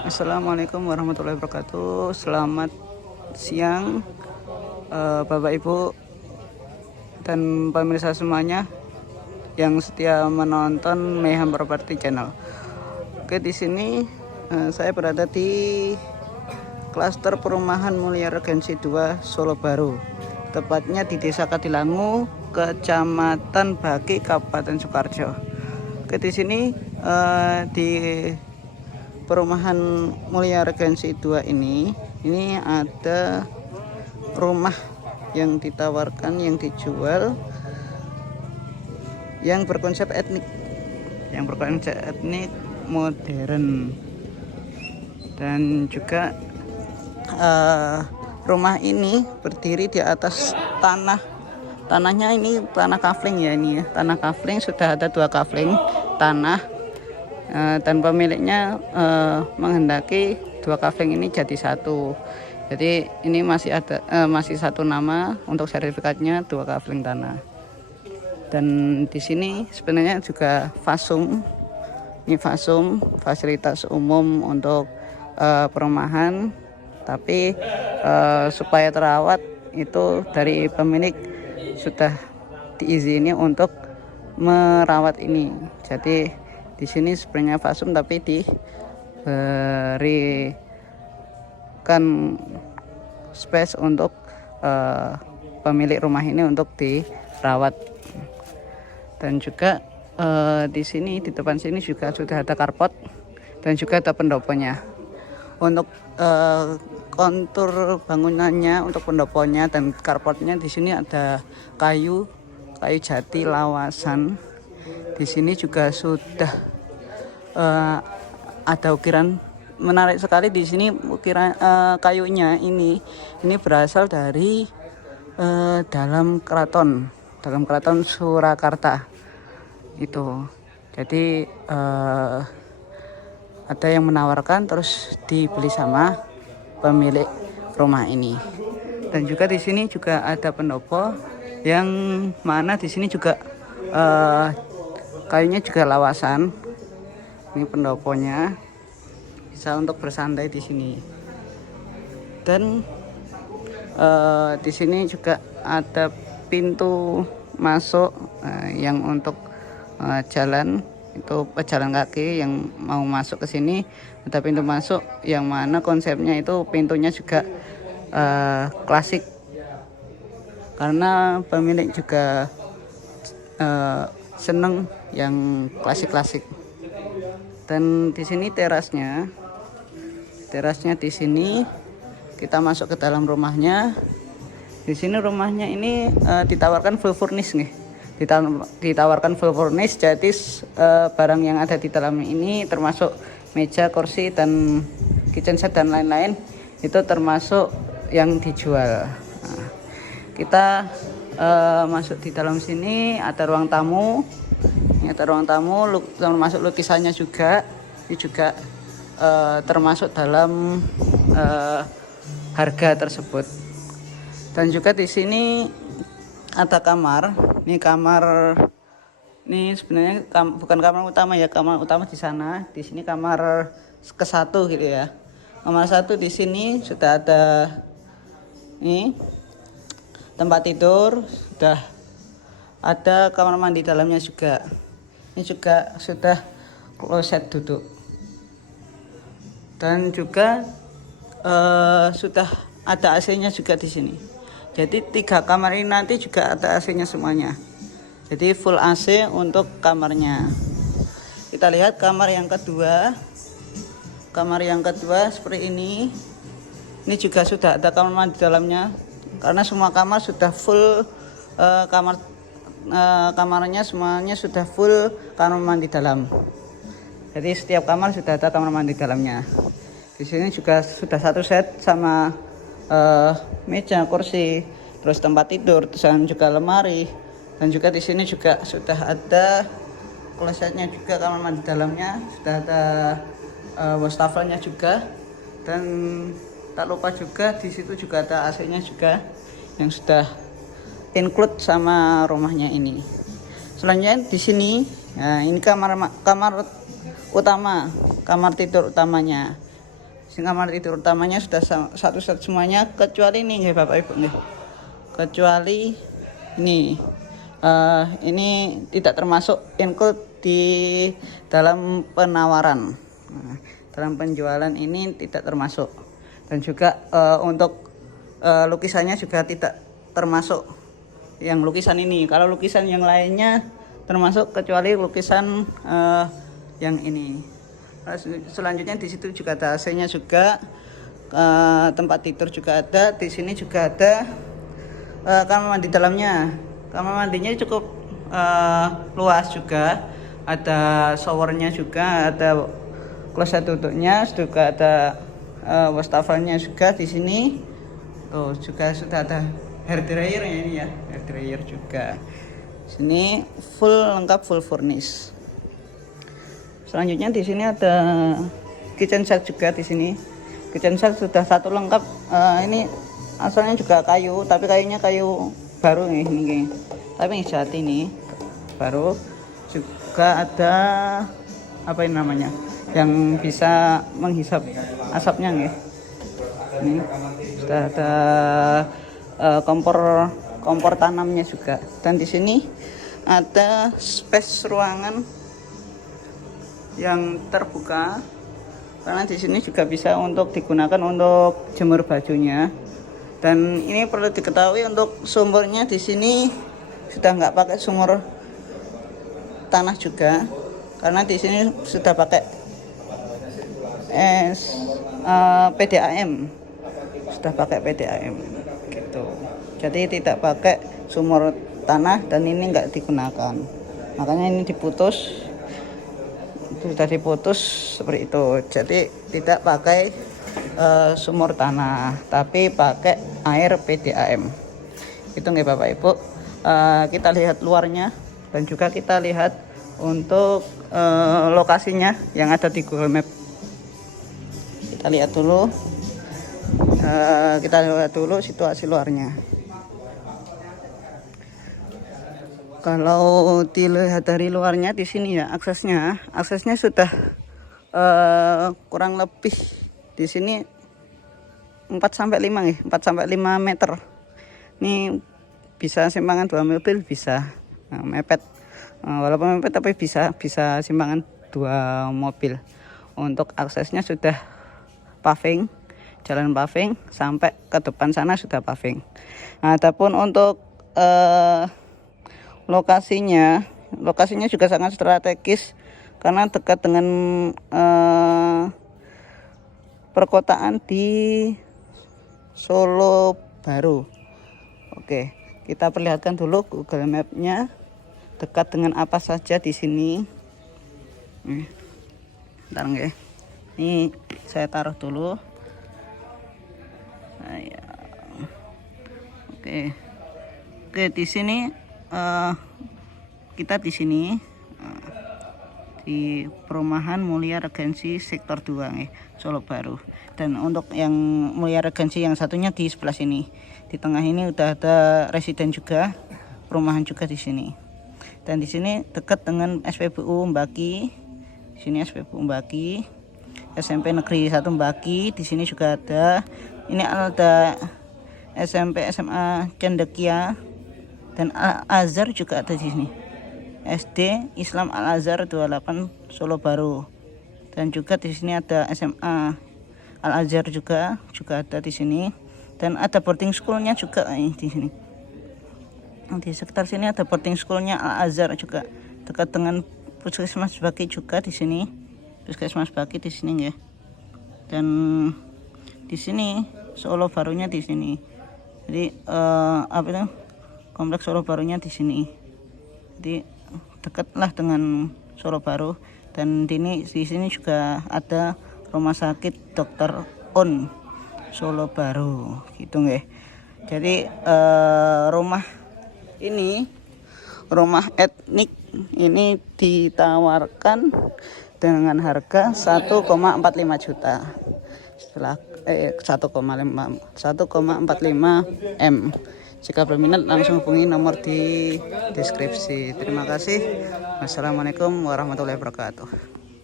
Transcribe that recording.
Assalamualaikum warahmatullahi wabarakatuh. Selamat siang, Bapak Ibu dan pemirsa semuanya yang setia menonton Mayhem Property Channel. Oke, di sini saya berada di klaster perumahan Mulia Regensi 2 Solo Baru, tepatnya di Desa Kadilangu, Kecamatan Baki, Kabupaten Sukoharjo. Oke, di sini di perumahan Mulia Regensi 2 ini ada rumah yang ditawarkan, yang dijual, yang berkonsep etnik modern, dan juga rumah ini berdiri di atas tanahnya. Ini tanah kafling ya, tanah kafling, sudah ada 2 kafling tanah, dan pemiliknya menghendaki 2 kafling ini jadi satu. Jadi ini masih ada masih satu nama untuk sertifikatnya, 2 kafling tanah. Dan di sini sebenarnya juga fasum. Ini fasum, fasilitas umum untuk perumahan, tapi supaya terawat itu dari pemilik sudah diizini untuk merawat ini. Jadi di sini sebenarnya fasum, tapi diberikan space untuk pemilik rumah ini untuk dirawat. Dan juga di sini, di depan sini juga sudah ada karpot dan juga ada pendoponya. Untuk kontur bangunannya, untuk pendoponya dan karpotnya, di sini ada kayu jati lawasan. Di sini juga sudah ada ukiran. Menarik sekali di sini ukiran kayunya ini berasal dari dalam keraton Surakarta itu. Jadi ada yang menawarkan, terus dibeli sama pemilik rumah ini. Dan juga di sini juga ada pendopo, yang mana di sini juga kayunya juga lawasan. Ini pendoponya, bisa untuk bersantai di sini. Dan di sini juga ada pintu masuk yang untuk jalan, itu pejalan kaki yang mau masuk ke sini. Ada pintu masuk yang mana konsepnya itu pintunya juga klasik, karena pemilik juga seneng yang klasik-klasik. Dan di sini terasnya di sini kita masuk ke dalam rumahnya. Di sini rumahnya ini ditawarkan full furnish nih. Ditawarkan full furnish, jadi barang yang ada di dalam ini termasuk meja, kursi, dan kitchen set dan lain-lain itu termasuk yang dijual. Nah, kita masuk di dalam sini, ada ruang tamu. Ini ada ruang tamu, termasuk lukisannya juga. Ini juga termasuk dalam harga tersebut. Dan juga di sini ada kamar. Ini sebenarnya bukan kamar utama ya, kamar utama di sana. Di sini kamar ke-1 gitu ya. Kamar 1 di sini sudah ada ini tempat tidur, sudah ada kamar mandi dalamnya juga. Ini juga sudah kloset duduk. Dan juga sudah ada AC-nya juga di sini. Jadi 3 kamar ini nanti juga ada AC-nya semuanya. Jadi full AC untuk kamarnya. Kita lihat kamar yang kedua. Kamar yang kedua seperti ini. Ini juga sudah ada kamar mandi dalamnya, karena semua kamar sudah full kamarnya semuanya sudah full kamar mandi dalam. Jadi setiap kamar sudah ada kamar mandi dalamnya. Di sini juga sudah 1 set sama meja, kursi, terus tempat tidur, dan juga lemari. Dan juga di sini juga sudah ada klosetnya juga, kamar mandi dalamnya, sudah ada wastafelnya juga. Dan tak lupa juga di situ juga ada AC-nya juga yang sudah include sama rumahnya ini. Selanjutnya di sini, nah ini kamar utama, kamar tidur utamanya. kamar tidur utamanya sudah satu set semuanya, kecuali ini nggih Bapak Ibu nggih. Kecuali ini tidak termasuk include di dalam penawaran. Nah, dalam penjualan ini tidak termasuk. Dan juga untuk lukisannya juga tidak termasuk yang lukisan ini. Kalau lukisan yang lainnya termasuk, kecuali lukisan yang ini. Selanjutnya di situ juga ada AC-nya juga, tempat tidur juga ada. Di sini juga ada kamar mandi dalamnya. Kamar mandinya cukup luas juga. Ada showernya juga, ada kloset duduknya, juga ada wastafelnya juga di sini. Tuh juga sudah ada hair dryer ini ya, hair dryer juga. Sini full lengkap, full furnish. Selanjutnya di sini ada kitchen set juga di sini. Kitchen set sudah satu lengkap. Ini asalnya juga kayu, tapi kayunya kayu baru nih ini. Tapi ini jati nih baru. Juga ada apa ini namanya? Yang bisa menghisap asapnya nih. Ini sudah ada kompor tanamnya juga. Dan di sini ada space ruangan yang terbuka, karena di sini juga bisa untuk digunakan untuk jemur bajunya. Dan ini perlu diketahui untuk sumurnya di sini sudah nggak pakai sumur tanah juga, karena di sini sudah pakai PDAM, sudah pakai PDAM gitu. Jadi tidak pakai sumur tanah dan ini nggak digunakan, makanya ini diputus. Sudah diputus seperti itu, jadi tidak pakai sumur tanah tapi pakai air PDAM. Itu nggih Bapak Ibu. Kita lihat luarnya dan juga kita lihat untuk lokasinya yang ada di Google Map. Kita lihat dulu situasi luarnya. Kalau dilihat dari luarnya di sini ya, aksesnya sudah kurang lebih di sini 4 sampai 5 meter. Ini bisa simpangan 2 mobil bisa. Nah, mepet. Walaupun mepet tapi bisa simpangan 2 mobil. Untuk aksesnya sudah paving, jalan paving sampai ke depan sana sudah paving. Nah, adapun untuk lokasinya juga sangat strategis karena dekat dengan perkotaan di Solo Baru. Oke, kita perlihatkan dulu Google Map-nya dekat dengan apa saja di sini. Bentar nggih. Ini saya taruh dulu. Oke, di sini kita di sini di Perumahan Mulia Regensi Sektor 2 Solo Baru. Dan untuk yang Mulia Regensi yang satunya di sebelah sini. Di tengah ini udah ada residen juga, perumahan juga di sini. Dan di sini dekat dengan SPBU Mbaki. Di sini SPBU Mbaki, SMP Negeri 1 Mbaki. Di sini juga ada. Ini ada SMP SMA Cendekia. Dan Al-Azhar juga ada di sini. SD Islam Al-Azhar 28 Solo Baru. Dan juga di sini ada SMA Al-Azhar juga ada di sini. Dan ada boarding schoolnya juga di sini. Di sekitar sini ada boarding schoolnya Al-Azhar juga, dekat dengan Puskesmas Baki juga di sini. Puskesmas Baki di sini ya. Dan di sini Solo Barunya di sini. Jadi kompleks Solo Barunya di sini. Jadi dekatlah dengan Solo Baru. Dan di sini juga ada rumah sakit Dr. On Solo Baru gitu nggih. Jadi rumah etnik ini ditawarkan dengan harga 1,45 juta. Setelah 1,45 M. Jika berminat langsung hubungi nomor di deskripsi. Terima kasih. Wassalamualaikum warahmatullahi wabarakatuh.